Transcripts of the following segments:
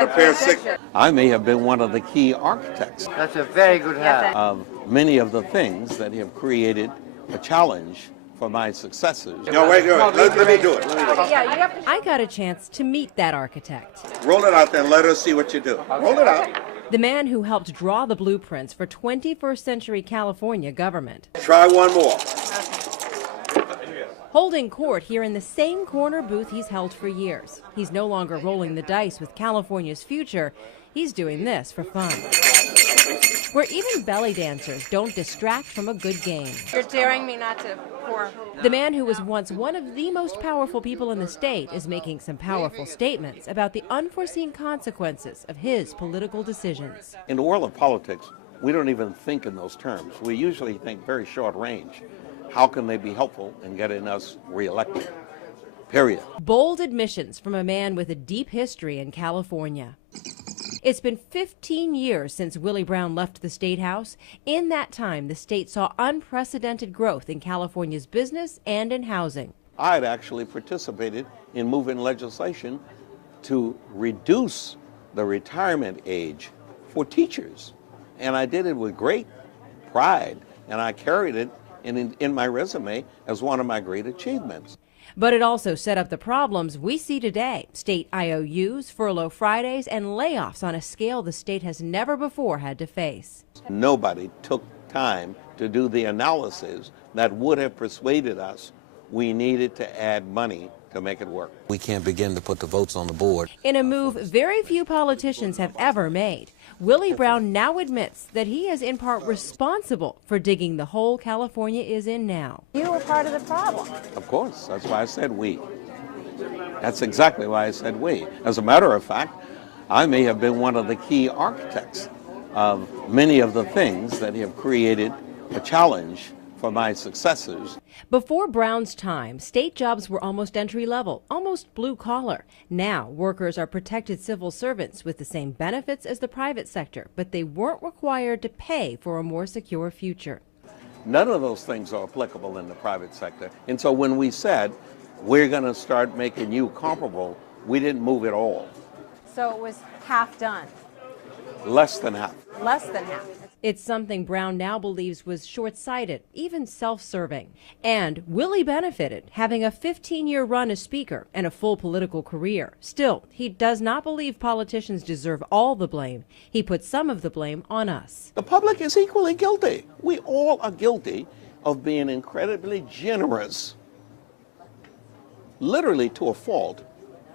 got a pair of six. I may have been one of the key architects That's a very good hat. of many of the things that have created a challenge for my successors. No, wait. Let me do it. I got a chance to meet that architect. Roll it out there and let us see what you do. Roll it out. The man who helped draw the blueprints for 21st century California government. Try one more. Holding court here in the same corner booth he's held for years. He's no longer rolling the dice with California's future. He's doing this for fun. Where even belly dancers don't distract from a good game. You're daring me not to pour. The man who was once one of the most powerful people in the state is making some powerful statements about the unforeseen consequences of his political decisions. In the world of politics, we don't even think in those terms. We usually think very short range. How can they be helpful in getting us reelected? Period. Bold admissions from a man with a deep history in California. It's been 15 years since Willie Brown left the State House. In that time, the state saw unprecedented growth in California's business and in housing. I had actually participated in moving legislation to reduce the retirement age for teachers. And I did it with great pride, and I carried it in my resume as one of my great achievements. But it also set up the problems we see today. State IOUs, furlough Fridays, and layoffs on a scale the state has never before had to face. Nobody took time to do the analysis that would have persuaded us we needed to add money to make it work. We can't begin to put the votes on the board. In a move very few politicians have ever made, Willie Brown now admits that he is in part responsible for digging the hole California is in now. You were part of the problem. Of course, that's why I said we. That's exactly why I said we. As a matter of fact, I may have been one of the key architects of many of the things that have created a challenge for my successors. Before Brown's time, state jobs were almost entry-level, almost blue-collar. Now, workers are protected civil servants with the same benefits as the private sector, but they weren't required to pay for a more secure future. None of those things are applicable in the private sector. And so when we said, we're going to start making you comparable, we didn't move at all. So it was half done. Less than half. Less than half. It's something Brown now believes was short-sighted, even self-serving. And Willie benefited, having a 15-year run as Speaker and a full political career. Still, he does not believe politicians deserve all the blame. He puts some of the blame on us. The public is equally guilty. We all are guilty of being incredibly generous, literally to a fault,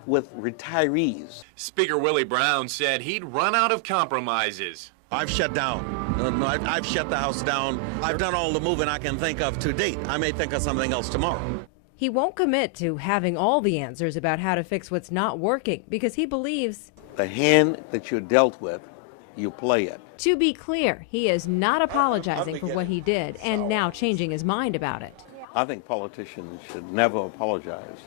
with retirees. Speaker Willie Brown said he'd run out of compromises. I've shut down. I've shut the House down. I've done all the moving I can think of to date. I may think of something else tomorrow. He won't commit to having all the answers about how to fix what's not working because he believes The hand that you're dealt with, you play it. To be clear, he is not apologizing for what he did and now changing his mind about it. I think politicians should never apologize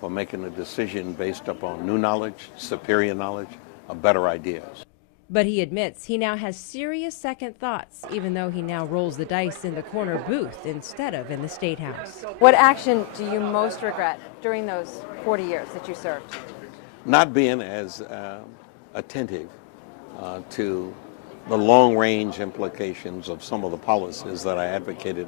for making a decision based upon new knowledge, superior knowledge, or better ideas. But he admits he now has serious second thoughts, even though he now rolls the dice in the corner booth instead of in the State House. What action do you most regret during those 40 years that you served? Not being as attentive to the long-range implications of some of the policies that I advocated